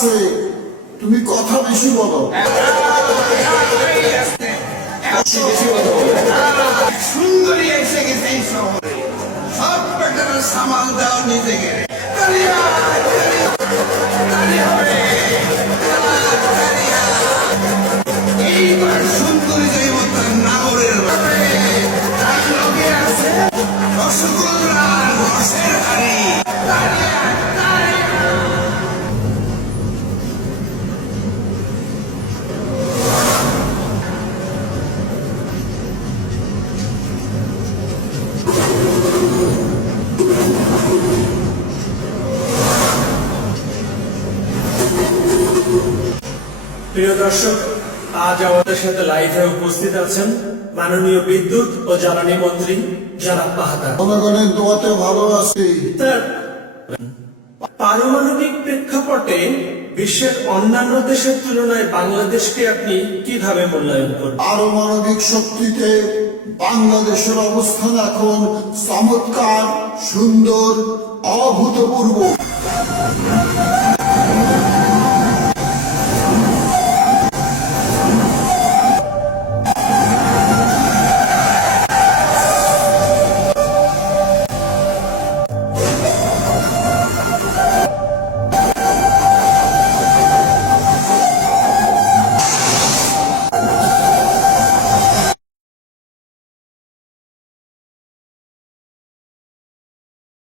আছে, তুমি কথা বেশি বলো। সুন্দরী এসে গেছে এই শহরে, সব বেটারা সামাল দাও নিজে গেলে। এইবার সুন্দরী যাইব তার নাগরের বাড়ি, তার লগে আছে রসগোল্লা রসের হাড়ি। প্রিয় দর্শক, আজ আমাদের সাথে লাইভে উপস্থিত আছেন মাননীয় বিদ্যুৎ ও জ্বালানি মন্ত্রী জনাব পাহাতা। জনগণের দোয়াতে ভালো আছি। পারমাণবিক প্রেক্ষাপটে বিশ্বের অন্যান্য দেশের তুলনায় বাংলাদেশকে আপনি কিভাবে মূল্যায়ন করবেন? পারমাণবিক শক্তিতে বাংলাদেশের অবস্থান এখন চমৎকার, সুন্দর, অভূতপূর্ব।